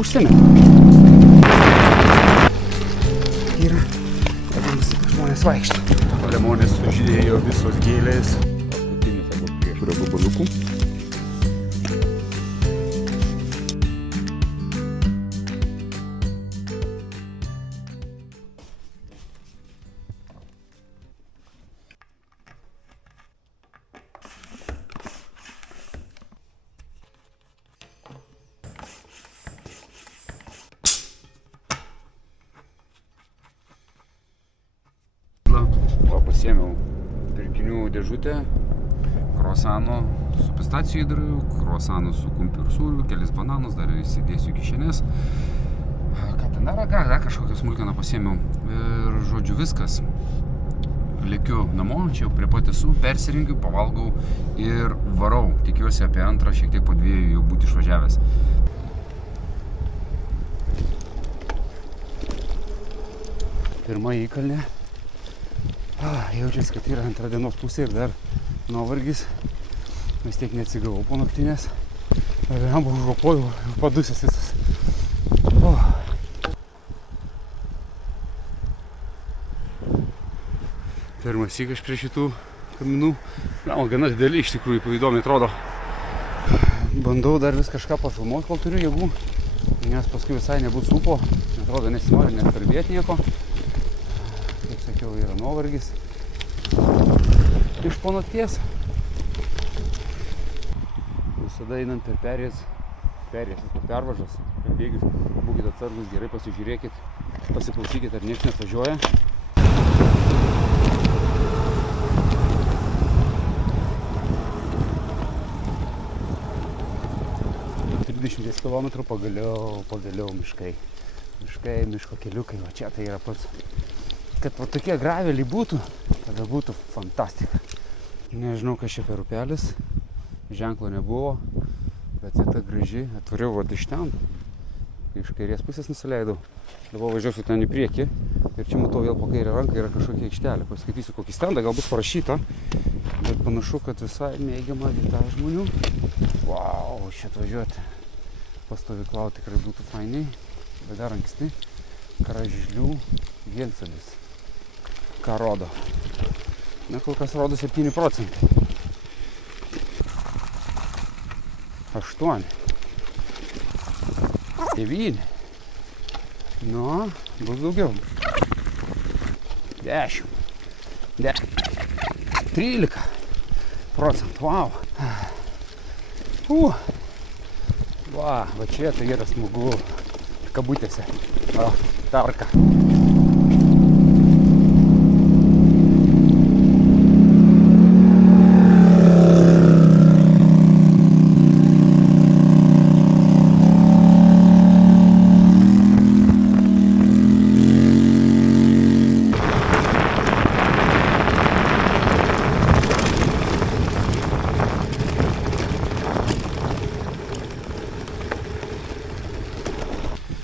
užsienio. Ir žmonės vaikšto. Lemonės sužydėjo visos gėlės. Paskutinis arba priešurio gabaliukų. Pasiėmiau pirkinių dėžutę, kruasano su pistacijų įdariau, kruasano su kumpiu ir sūriu, kelis bananus, dar įsidėsiu kišenės. Ką ten dar kažkokią smulkeną pasiėmiau. Ir žodžiu viskas. Lėkiu namo, čia jau prie pat esu, persirengiu, pavalgau ir varau. Tikiuosi apie antrą, šiek tiek po 2 jau būti išvažiavęs. Pirma įkalnė. Jaučiasi, kad yra antra dienos pusė ir dar nuovargis. Vis tiek neatsigavau po naktinės. Jam buvo užropojau, padusęs visas. Pirmas sykas prie šitų kaminų. Gana dideli iš tikrųjų, įdomiai atrodo. Bandau dar vis kažką pafilmuoti, kol turiu jėgų. Nes paskui visai nebus ūpo. Atrodo, nesinori net kalbėti nieko. Kaip sakiau, yra nuovargis. Iš po nakties. Visada einant per pervažas, per bėgius, būkite atsargus, gerai pasižiūrėkit, pasiklausykit, ar nieks neatvažiuoja. Kilometrų pagaliau miškai. Miško keliukai, va čia tai yra pats. Kad va tokie graveliai būtų, tada būtų fantastika. Nežinau, kas čia per upelis, ženklo nebuvo, bet vieta graži. Atvariau va iš ten, iš kairės pusės nusileidau. Dabar važiuosiu ten į priekį ir čia matau vėl po kairę ranką yra kažkokia aikštelė. Paskaitysiu kokį stendą, gal bus parašyta, bet panašu, kad visai mėgiama vieta žmonių. Vau, čia atvažiuoti. Pastovyklauti tikrai būtų fainiai, bet dar anksti. Kražlių Viensalis. Ką rodo? Na, kol kas rodo 7%. 8. 9. Nu, bus daugiau. 10. 13%. Wow. Va čia tai yra smagu. Kabutėse. Tarka.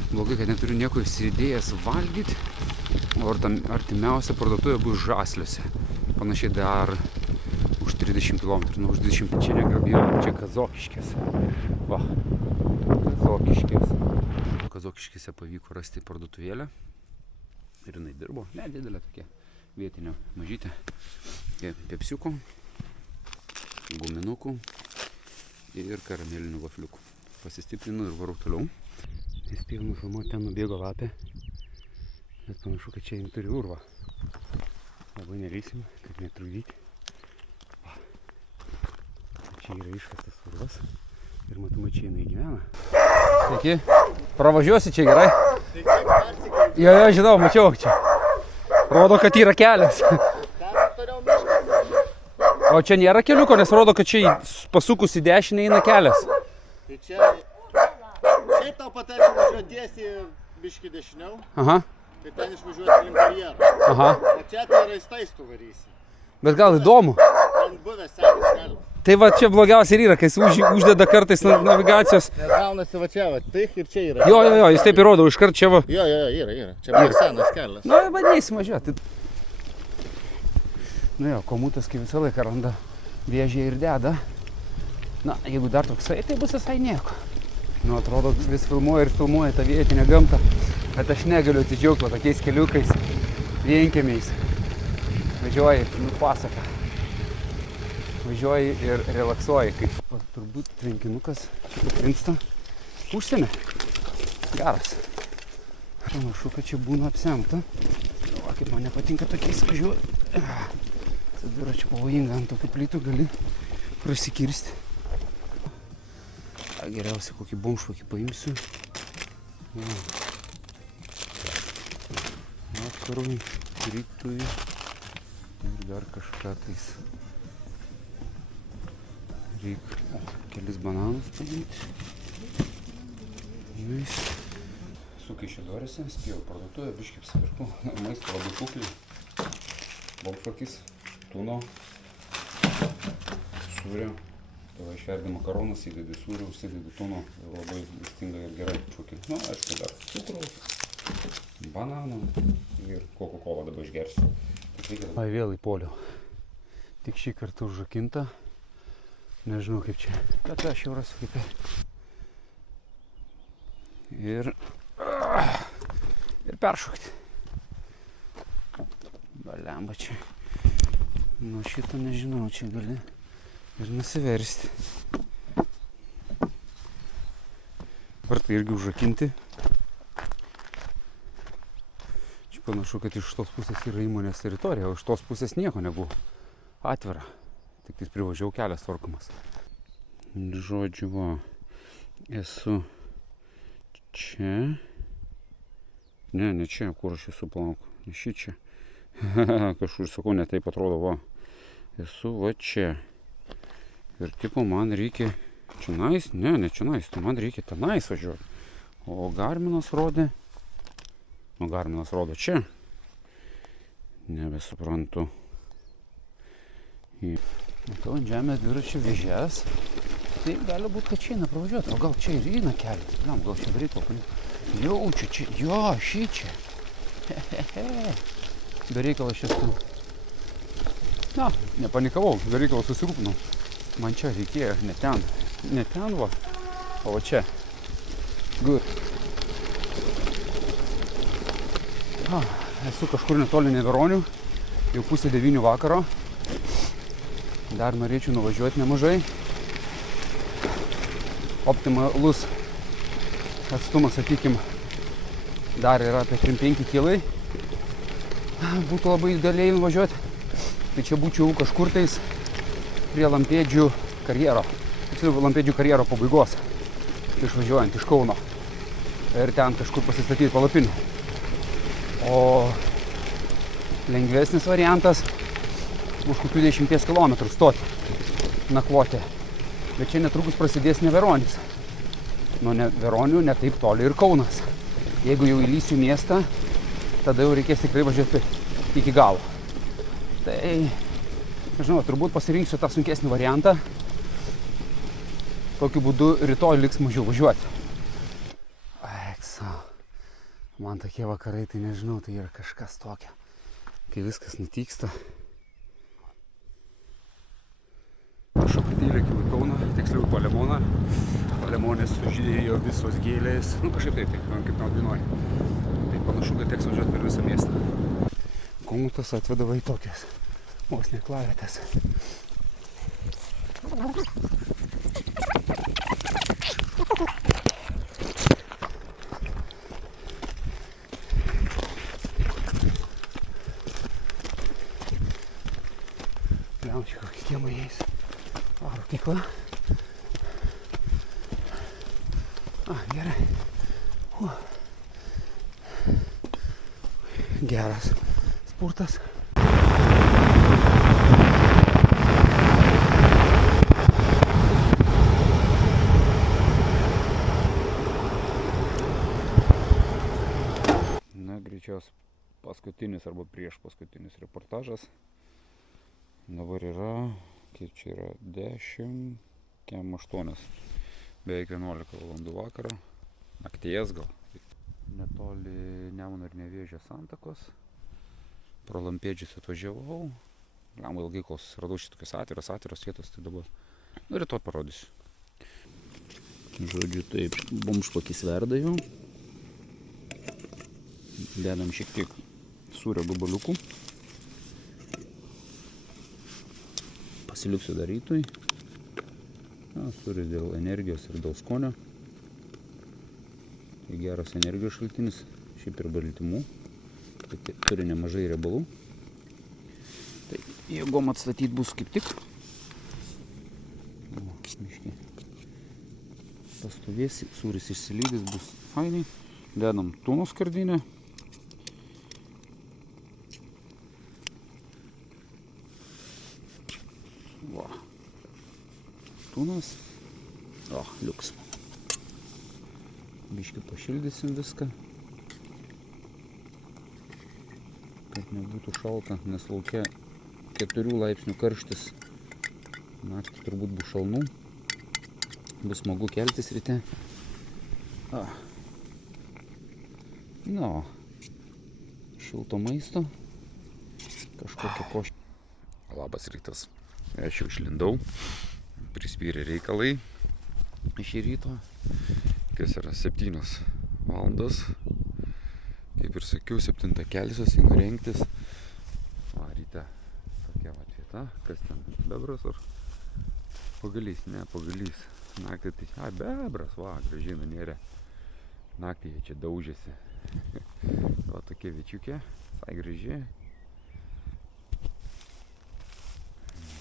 Blogai, kad neturiu nieko įsidėjęs valgyti, o artimiausia parduotuvė bus Žasliuose. Panašiai dar už 30 km, nu už 20 čia negrabėjau, čia Kazokiškės. Va, Kazokiškės. Kazokiškėse pavyko rasti parduotuvėlę ir jinai dirbo, nedidelė tokia vietinio mažytė. Pepsiukų, guminukų ir karamelinių vafliukų. Pasistiprinu ir varau toliau. Nespėjau nufilmuoti, ten nubėgo lapė, bet panašu, kad čia jin turi urvą. Labai nereisim, kad netrukdyti. Čia yra iškastas urvas ir matomai čia jinai gyvena. Sveiki, pravažiuosi čia gerai? Jo, žinau, mačiau čia. Rodo, kad yra kelias. O čia nėra keliuko, nes rodo, kad čia pasukus į dešinę eina kelias. Tai čia... Šiaip tau patarčiau važiuoti tiesiai biškį dešiniau. Aha. Tai ten išvažiuosi link barjero. Aha. O čia tai raistais tu varysi. Bet gal įdomu. Ten buvęs senis kelias. Tai va čia blogiausia ir yra, kai jis uždeda kartais navigacijos. Nes gaunasi va čia, va, tai ir čia yra. Jo, jis taip įrodo, iškart čia va. Jo, yra. Čia buvo senas kelias. Nu, bandysim važiuoti. Nu jo, komutas kaip visą laiką randa vėžę ir deda. Na, jeigu dar toksai, tai bus visai nieko. Nu, atrodo, vis filmuoja ir filmuoja tą vietinę gamtą, bet aš negaliu atsidžiaugti va tokiais keliukais, vienkiemiais. Važiuoji, nu pasaka. Važiuoji ir relaksuoji, kaip turbūt tvenkinukas, šitą Prinstą. Užsienį. Geras. Panašu, kad čia būna apsemta. O, kaip man nepatinka tokiais važiuoti. Su dviračiu pavojinga, ant tokių plytų gali prasikirsti. Geriausia kokį bumšvakį paimsiu. Vakarui, rytui ir dar kažką tais. Reik kelis bananus paimti. Su Kaišiadoryse, spėjau parduotuvę, biškį apsipirkau. Maisto labai kukliai. Bumšvakis, tuno, sūrio. Tada išverdi makaronus, įdedi sūrių, užsidedi tuno ir labai listinga ir gerai šūkį. Na, aišku, dar cukraus, bananų ir Coca-Cola dabar išgersiu. Ai, vėl įpoliau. Tik šį kartą užrakinta. Nežinau kaip čia. Bet aš jau rasiu kaip. Ir peršokti. Balemba čia. Nu šitą nežinau, čia gali ir nusiversti. Dabar tai irgi užrakinti. Čia panašu, kad iš tos pusės yra įmonės teritorija, o iš tos pusės nieko nebuvo. Atvira. Tik tais privažiavau, kelias tvarkomas. Žodžiu, va. Esu čia. Ne čia, kur aš esu plauk. Ne šį čia. Kažkur sakau, ne taip atrodo, va. Esu va čia. Ir tipo man reikia čionais, ne čionais, tai man reikia tenais važiuoti. O Garminas rodė, Garminas rodo čia. Nebesuprantu. Matau ant žemės dviračio vėžes. Tai gali būti, kad čia eina pravažiuoti. O gal čia ir eina kelias. Gal čia darytų. Jaučiu čia, jo, šį čia. Be reikalo aš esu. Na, nepanikavau, be reikalo susirūpinau. Man čia reikėjo, ne ten va, o va čia. Good. Esu kažkur netoli Neveronių, jau 8:30 vakaro. Dar norėčiau nuvažiuoti nemažai. Optimalus atstumas, sakykim, dar yra apie 3-5 kilai. Būtų labai daliai nuvažiuoti. Tai čia būčiau kažkur tais prie Lampėdžių karjero. Tiksliau, Lampėdžių karjero pabaigos. Išvažiuojant iš Kauno. Ir ten kažkur pasistatyti palapinių. O lengvesnis variantas už kokių 10 km stoti. Nakvoti. Bet čia netrukus prasidės Neveronis. Nuo Neveronių ne taip toli ir Kaunas. Jeigu jau įlysiu miestą, tada jau reikės tikrai važiuoti iki galo. Tai nežinau, turbūt pasirinksiu tą sunkesnį variantą. Tokiu būdu rytoj liks mažiau važiuoti. Eksa. Man tokie vakarai, tai nežinau, tai yra kažkas tokio. Kai viskas nutyksta. Šapatėlė kilo į Kauną, tiksliau į Palemoną. Palemonės sužydėjo visos gėlės. Nu kažkaip taip, kaip ten dainuoja. Tai panašu, kad teks važiuoti per visą miestą. Kaunas atvedavo į tokias. Vos neklavietės. Pliaučiai kokį kiemą jais. Rūkykla. Gerai. Geras spurtas. Greičiausiai paskutinis arba prieš paskutinis reportažas. Dabar yra, kiek čia yra, 10, kem 8, beveik 11 valandų vakaro, nakties gal. Netoli Nemuno ir Nevėžio santakos, pro Lampėdžius atvažiavau, lemą ilgai kol susiradau šitokias atviras vietos, tai dabar rytoj parodysiu. Žodžiu, taip, bumšpakis verda jau. Dedam šiek tiek sūrio gabaliukų. Pasiliksiu dar rytui. Sūris dėl energijos ir dėl skonio. Tai geras energijos šaltinis, šiaip ir baltymų. Tai turi nemažai riebalų. Tai jėgom atstatyti bus kaip tik. Miškiai pastovės, sūris išsilydys, bus fainiai. Dedam tūnos skardinę. Va. Tūnas. O, liuks. Biškį pašildysim viską. Kad nebūtų šalta, nes laukia 4 laipsnių karštis. Naktį turbūt bus šalnų. Bus smagu keltis ryte. Šilto maisto. Kažkokia košė. Labas rytas. Aš jau išlindau. Prispyrė reikalai šį ryto. Kas yra 7 valandos. Kaip ir sakiau, 7 kelsiuosi, einu rengtis. Va, ryte tokia va vieta. Kas ten? Bebras ar? Pagalys, ne, pagalys. Naktį tai, bebras, va, gražiai nunėrė. Naktį jie čia daužėsi. Va, tokie viečiukė, visai gražiai.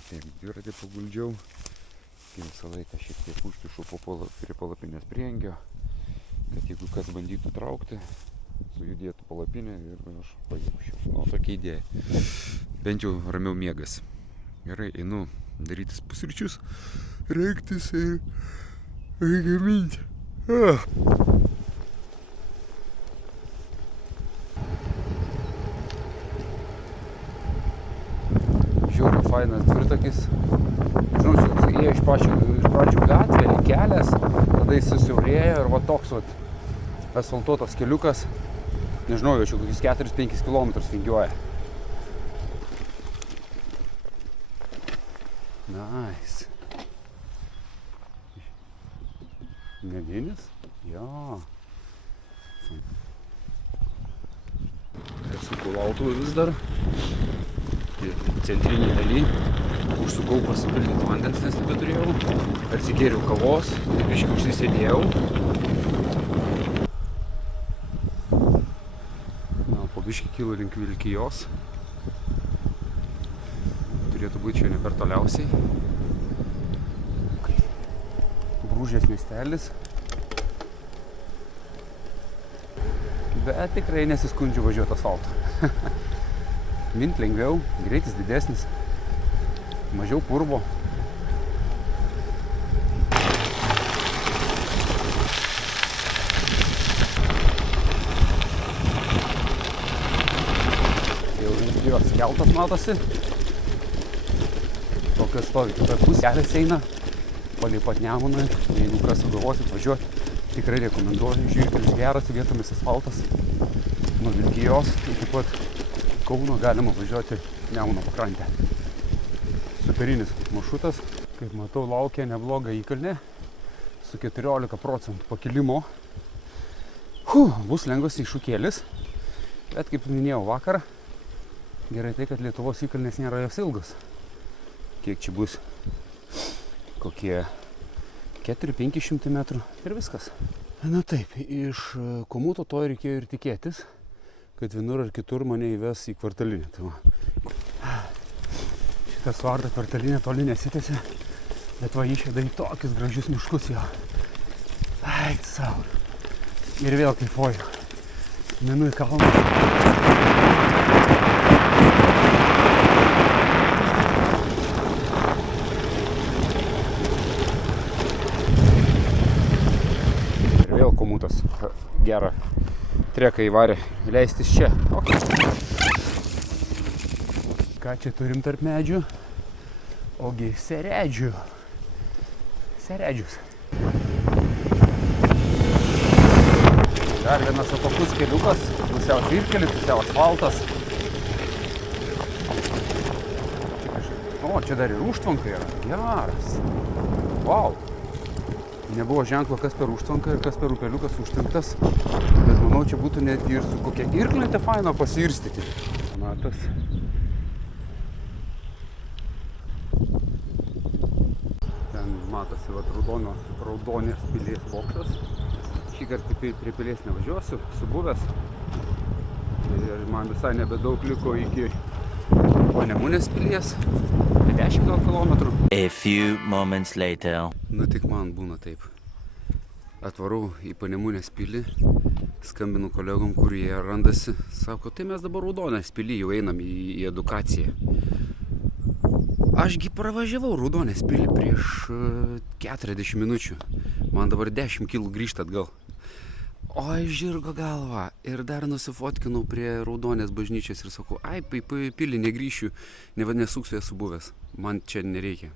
Taip, dviratį paguldžiau. Visą laiką šiek tiek užkišu prie palapinės priengio, kad jeigu kas bandytų traukti, sujudėtų palapinė ir aš pajausčiau. Nu, tokia idėja. Bent jau ramiau miegas. Gerai, einu darytis pusryčius, rengtis ir gaminti. Žiūriu, fainas dvirtakis. Žinau, čia ėjo iš pradžių gatvė, kelias, tada jis susiaurėjo ir va toks va asfaltuotas keliukas. Nežinau, jau čia kokius 4-5 km vingiuoja. Nice. Medinis? Jo. Esu kulautuvai vis dar. Centrinį daly. Užsukau pasipildyti vandens, nes nebeturėjau. Atsigėriau kavos, biškį užsisėdėjau. Po biškį kylu link Vilkijos. Turėtų būti čia ne per toliausiai. Brūžės miestelis. Bet tikrai nesiskundžiu važiuoti asfaltą. Mint lengviau, greitis didesnis, mažiau purvo. Jau Vilkijos keltas matosi. Tokios stovi kita pusė, kelias eina palei pat Nemuną. Jeigu kas sugalvosit važiuoti, tikrai rekomenduoju. Žvyrkelis geras, vietomis asfaltas. Nuo Vilkijos iki pat Kauno galima važiuoti Nemuno pakrantę. Superinis maršrutas. Kaip matau, laukia nebloga įkalnė su 14% pakilimo. Bus lengvas iššūkėlis. Bet kaip minėjau vakar, gerai tai, kad Lietuvos įkalnės nėra jos ilgos. Kiek čia bus? Kokie 400-500 metrų ir viskas. Na taip, iš komuto to reikėjo ir tikėtis, kad vienur ar kitur mane įves į kvartalinę. Tai šitas varda kvartalinė toli nesitėsi, bet va išėda į tokius gražius miškus jo. Ait sau. Ir vėl kaifuoju. Minu į kalną. Komutas gerą treką įvarė leistis čia. Okay. Ką čia turim tarp medžių? Ogi seredžių. Seredžius. Dar vienas atokus keliukas, pusiau žvyrkelis, pusiau asfaltas. O, čia dar ir užtvanka yra. Geras. Wow. Nebuvo ženklo, kas per užtvanką ir kas per upeliukas užtvanktas. Bet manau, čia būtų netgi ir su kokia irklente faino pasiirstyti. Matas. Ten matosi vat raudonės pilies bokštas. Šį kartą prie pilies nevažiuosiu, subuvęs. Ir man visai nebedaug liko iki Panemunės pilies. 10 gal kilometrų. A few moments later. Nu tik man būna taip. Atvarau į Panemunės pilį, skambinu kolegom, kurie randasi. Sako, tai mes dabar Raudonės pilį jau einam į edukaciją. Ašgi pravažiavau Raudonės pilį prieš 40 minučių. Man dabar 10 km grįžt atgal. Oi, žirgo galva. Ir dar nusifotkinau prie Raudonės bažnyčios ir sakau, ai, pilį negrįšiu, nesuksiu esu buvęs. Man čia nereikia.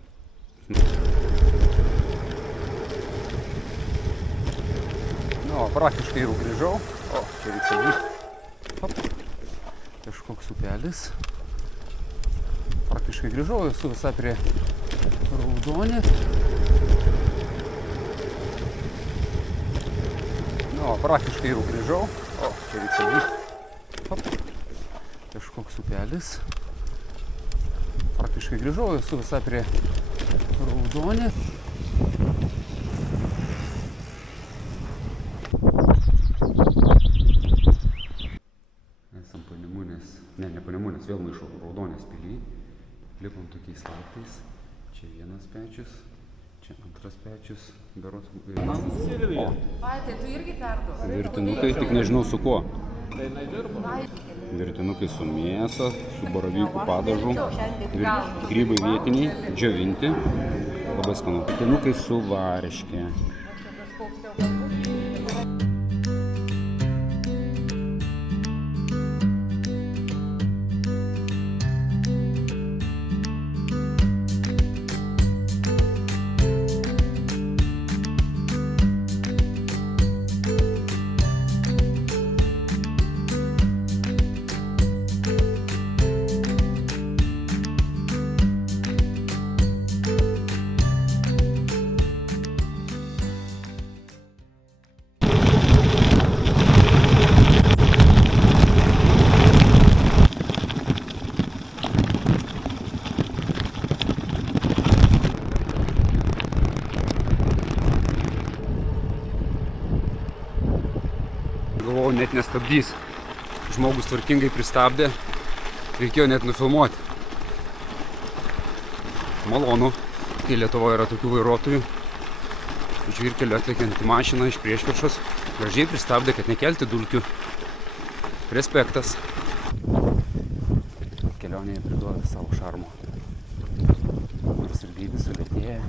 Nu, praktiškai jau grįžau. O, čia reikia grįžti. Kažkoks upelis. Praktiškai grįžau, esu visai prie Raudonės. Nu, praktiškai jau grįžau. O, čia reikia grįžti. Kažkoks upelis. Praktiškai grįžau, esu visai prie Raudonės. Esam Panemunės, ne Panemunės, vėl maišau Raudonės pilį. Lipom tokiais laiptais. Čia vienas pečius, čia antras pečius. Berods. O, Ai, tai tu irgi perduok. virtinukai, tik nežinau su kuo. Virtinukai su mėsa, su baravykų padažu, grybai vietiniai, džiovinti, labai skanu. Virtinukai su varške. Galvojau, net nestabdys. Žmogus tvarkingai pristabdė, reikėjo net nufilmuoti. Malonu, kai Lietuvoje yra tokių vairuotojų. Žvyrkeliu atlekianti mašiną iš priešviršos, gražiai pristabdė, kad nekelti dulkių. Respektas. Kelionėje priduoda savo šarmo. Nors ir greitai sulėtėja.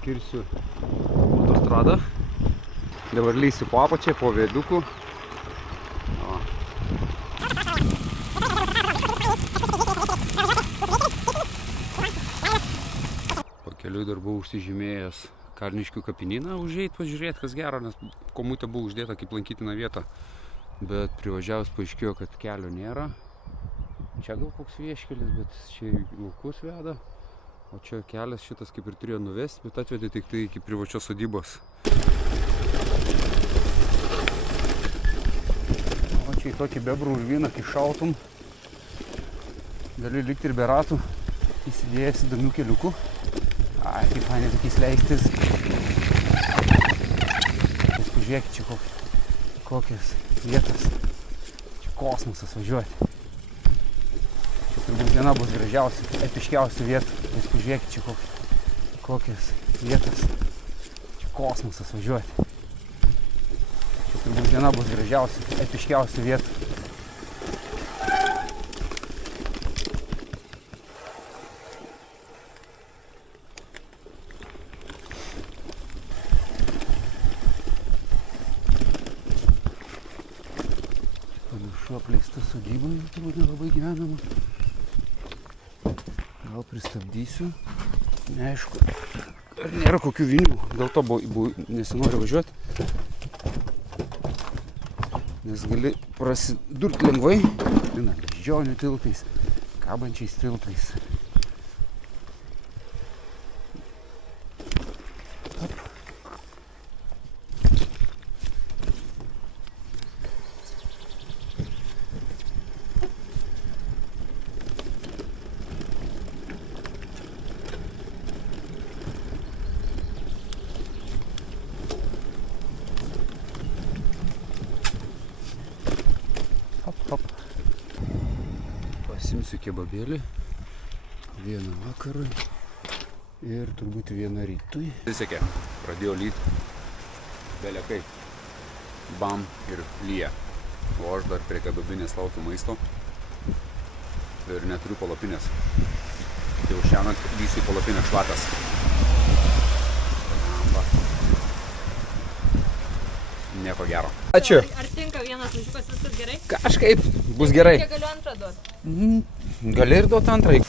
Kirsiu autostradą. Dabar lysiu po apačią, po viaduku. Pakeliui dar buvau užsižymėjęs Kalniškių kapinyną užeit pažiūrėti, kas gero, nes komutė buvo uždėta kaip lankytina vieta. Bet privažiavus paaiškėjo, kad kelio nėra. Čia gal koks vieškelis, bet čia į laukus veda. O čia kelias šitas kaip ir turėjo nuvesti, bet atvedė tik tai iki privačios sodybos. O čia į tokį bebrų urvyną, kai šautum, gali likti ir be ratų, įsidėjęs įdomių keliukų. Ai, kaip fainai tokiais leistis. Pažiūrėkit čia kokias vietas. Čia kosmosas važiuoti. Čia turbūt viena bus gražiausia, epiškiausia vieta. Jūs pažiūrėkit čia kokias vietas. Čia kosmosas važiuoti. Čia turbūt viena bus gražiausia, epiškiausia vieta. Panašu apleista sodyba, turbūt nelabai gyvenama. Gal pristabdysiu. Neaišku, ar nėra kokių vinių. Dėl to nesinori važiuoti. Nes gali prasidurti lengvai. Beždžionių tiltais. kabančiais tiltais. Hop. Pasimsiu kebabėlį. Vieną vakarui ir turbūt vieną rytui. Pasisekė, pradėjo lyti. Belekai. Bam ir lyja. O aš dar prie kebabinės laukiu maisto. Ir neturiu palapinės. Tai jau šiąnakt lysiu į palapinę šlatas. Va. Nieko gero. Ačiū. Ar tinka vienas važiukas, viskas gerai? Kažkaip bus gerai. Kiek galiu antrą duoti? Gali ir duoti antrai.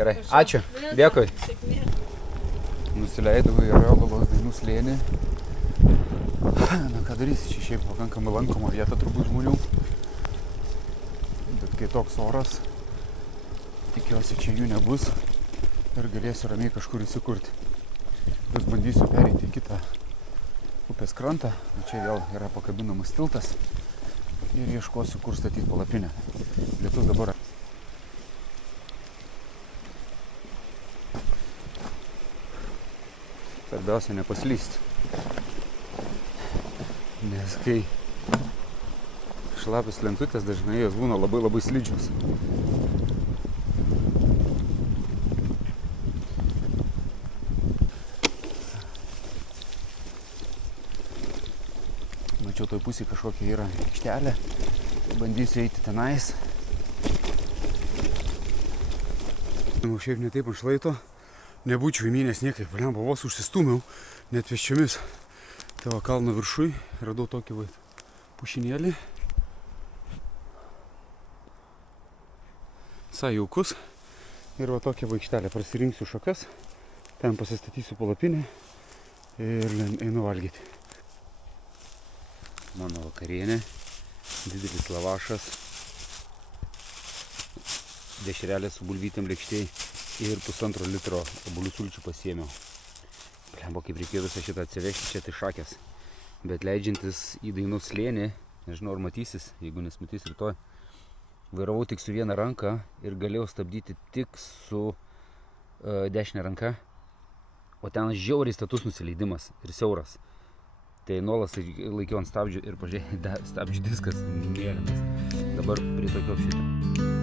Gerai, ačiū. Dėkui. Sėkmė. Nusileidau į Ariogalos dainų slėnį. Na ką darysi, čia šiaip pakankamai lankoma vieta turbūt žmonių. Bet kai toks oras, tikiuosi čia jų nebus ir galėsiu ramiai kažkur įsikurti. Vis bandysiu pereiti į kitą upės krantą. Čia vėl yra pakabinamas tiltas ir ieškosiu, kur statyti palapinę. Lietus dabar. Svarbiausia nepaslysti. Nes kai šlapios lentutės, dažnai jos būna labai slidžios. Mačiau toj pusėje kažkokia yra aikštelė. Bandysiu eiti tenais. Šiaip ne taip ant šlaito. Nebūčiau įmynęs niekaip. Valemba, vos užsistūmiau net pėsčiomis. Tai va kalno viršui radau tokį pušinėlį. Visai jaukus. Ir va tokią vaikštelę. Prasirinksiu šakas. Ten pasistatysiu palapinę ir einu valgyti. Mano vakarienė. Didelis lavašas. Dešrelė su bulvytėm lėkštėj. Ir 1,5 litro obuolių sulčių pasiėmiau. Blemba, kaip reikėjo visą šitą atsivežti, čia tai šakės. Bet leidžiantis į dainų slėnį, nežinau ar matysis, jeigu nesmatys rytoj, vairavau tik su viena ranka ir galėjau stabdyti tik su dešinė ranka. O ten žiauriai status nusileidimas ir siauras. Tai nuolas laikiau ant stabdžių ir pažiūrėjau, stabdžių diskas mėlynas. Dabar prie tokio apšvietimo.